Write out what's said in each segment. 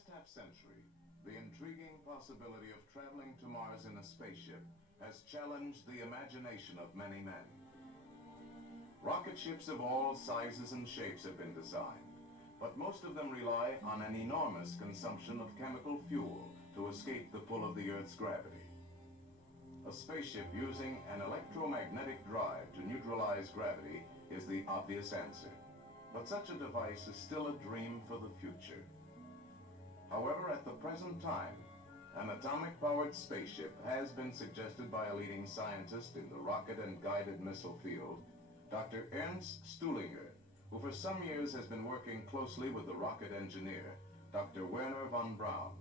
past half-century, the intriguing possibility of traveling to Mars in a spaceship has challenged the imagination of many men. Rocket ships of all sizes and shapes have been designed, but most of them rely on an enormous consumption of chemical fuel to escape the pull of the Earth's gravity. A spaceship using an electromagnetic drive to neutralize gravity is the obvious answer, but such a device is still a dream for the future. However, at the present time, an atomic-powered spaceship has been suggested by a leading scientist in the rocket and guided missile field, Dr. Ernst Stuhlinger, who for some years has been working closely with the rocket engineer, Dr. Werner von Braun.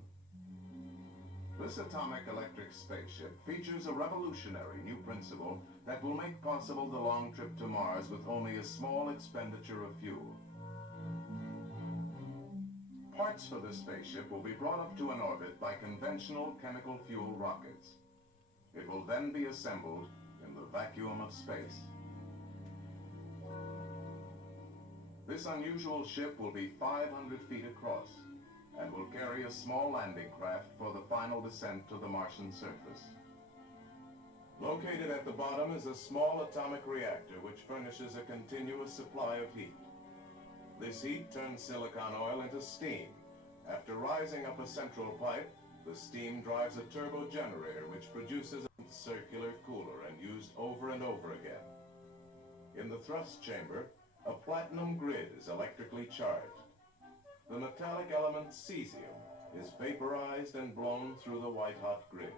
This atomic electric spaceship features a revolutionary new principle that will make possible the long trip to Mars with only a small expenditure of fuel. Parts for this spaceship will be brought up to an orbit by conventional chemical fuel rockets. It will then be assembled in the vacuum of space. This unusual ship will be 500 feet across and will carry a small landing craft for the final descent to the Martian surface. Located at the bottom is a small atomic reactor which furnishes a continuous supply of heat. This heat turns silicon oil into steam. After rising up a central pipe, the steam drives a turbo generator which produces a circular cooler and used over and over again. In the thrust chamber, a platinum grid is electrically charged. The metallic element cesium is vaporized and blown through the white-hot grid.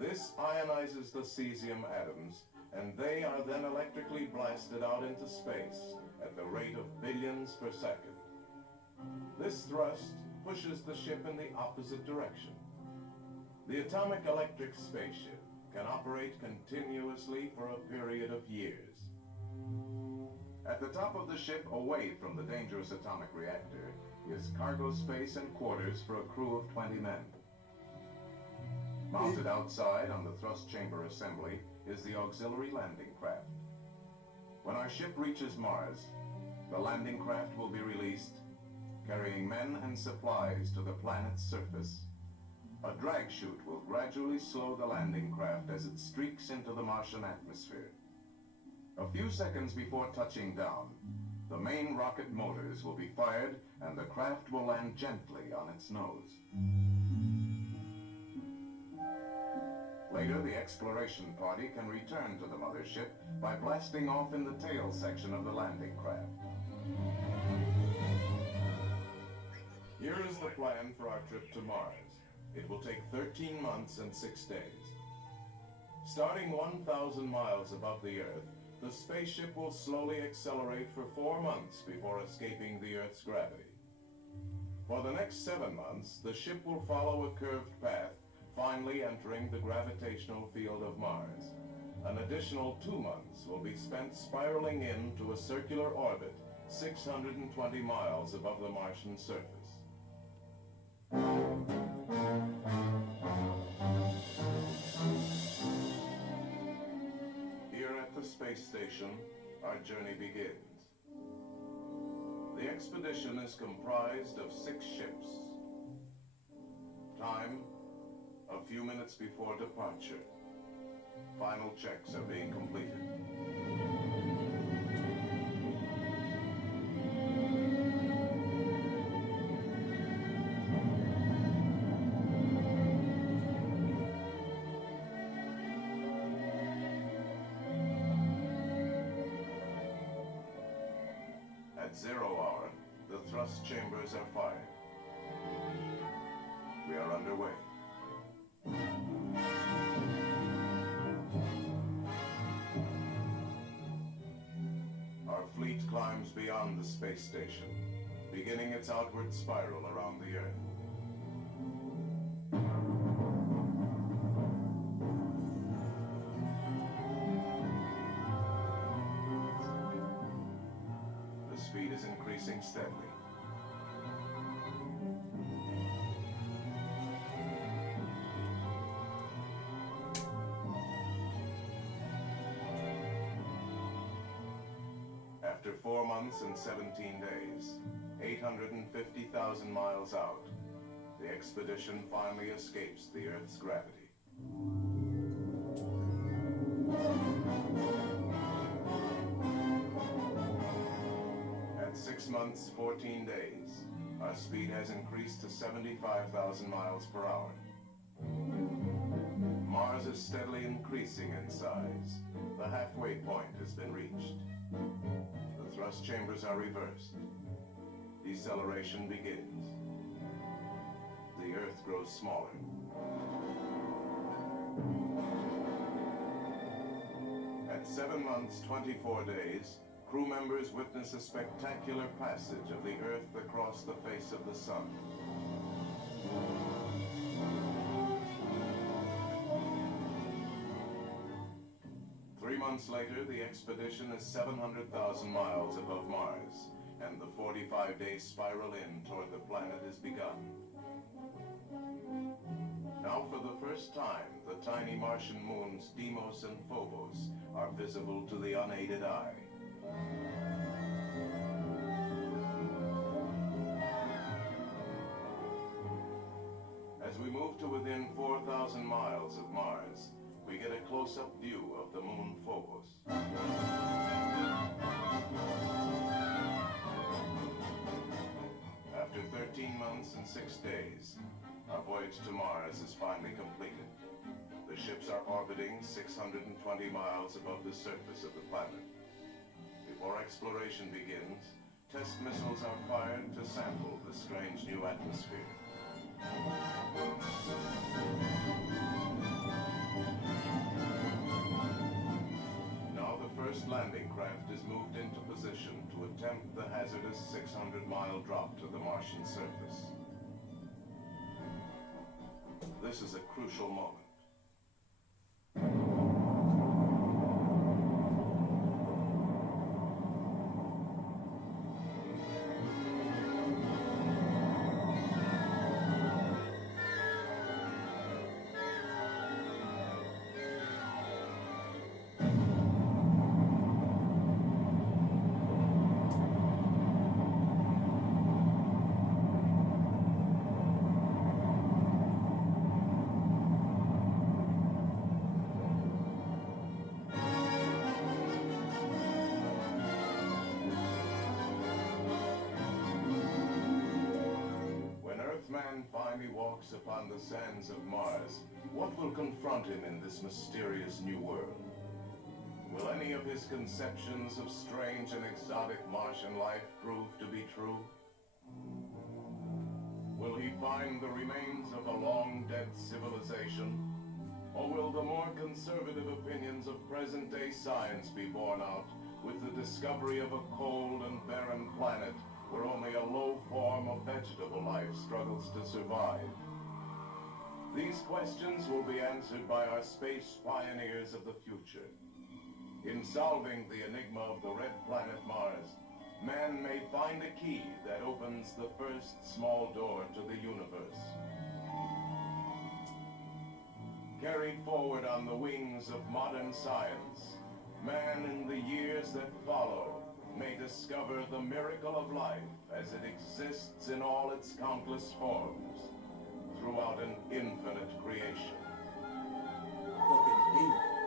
This ionizes the cesium atoms, and they are then electrically blasted out into space at the rate of billions per second. This thrust pushes the ship in the opposite direction. The atomic electric spaceship can operate continuously for a period of years. At the top of the ship, away from the dangerous atomic reactor, is cargo space and quarters for a crew of 20 men. Mounted outside on the thrust chamber assembly is the auxiliary landing craft. When our ship reaches Mars, the landing craft will be released, carrying men and supplies to the planet's surface. A drag chute will gradually slow the landing craft as it streaks into the Martian atmosphere. A few seconds before touching down, the main rocket motors will be fired and the craft will land gently on its nose. Later, the exploration party can return to the mothership by blasting off in the tail section of the landing craft. Here is the plan for our trip to Mars. It will take 13 months and 6 days. Starting 1,000 miles above the Earth, the spaceship will slowly accelerate for 4 months before escaping the Earth's gravity. For the next 7 months, the ship will follow a curved path, finally entering the gravitational field of Mars. An additional 2 months will be spent spiraling into a circular orbit 620 miles above the Martian surface. Here at the space station, our journey begins. The expedition is comprised of 6 ships. Time, a few minutes before departure. Final checks are being completed. At 0 hour, the thrust chambers are fired. We are underway. Our fleet climbs beyond the space station, beginning its outward spiral around the Earth. The speed is increasing steadily. After 4 months and 17 days, 850,000 miles out, The expedition finally escapes the Earth's gravity. At 6 months, 14 days, our speed has increased to 75,000 miles per hour. Mars is steadily increasing in size. The halfway point has been reached. The thrust chambers are reversed. Deceleration begins. The Earth grows smaller. At 7 months, 24 days, crew members witness a spectacular passage of the Earth across the face of the Sun. Three months later, the expedition is 700,000 miles above Mars, and the 45-day spiral in toward the planet is begun. Now, for the first time, the tiny Martian moons Deimos and Phobos are visible to the unaided eye. As we move to within 4,000 miles of Mars, we get a close-up view of the moon Phobos. After 13 months and 6 days, our voyage to Mars is finally completed. The ships are orbiting 620 miles above the surface of the planet. Before exploration begins, test missiles are fired to sample the strange new atmosphere. Now the first landing craft is moved into position to attempt the hazardous 600-mile drop to the Martian surface. This is a crucial moment. Man finally walks upon the sands of Mars, what will confront him in this mysterious new world? Will any of his conceptions of strange and exotic Martian life prove to be true? Will he find the remains of a long-dead civilization? Or will the more conservative opinions of present-day science be borne out with the discovery of a cold and barren planet where only a low form of vegetable life struggles to survive? These questions will be answered by our space pioneers of the future. In solving the enigma of the red planet Mars, man may find a key that opens the first small door to the universe. Carried forward on the wings of modern science, man in the years that follow may discover the miracle of life as it exists in all its countless forms throughout an infinite creation. Fucking deep.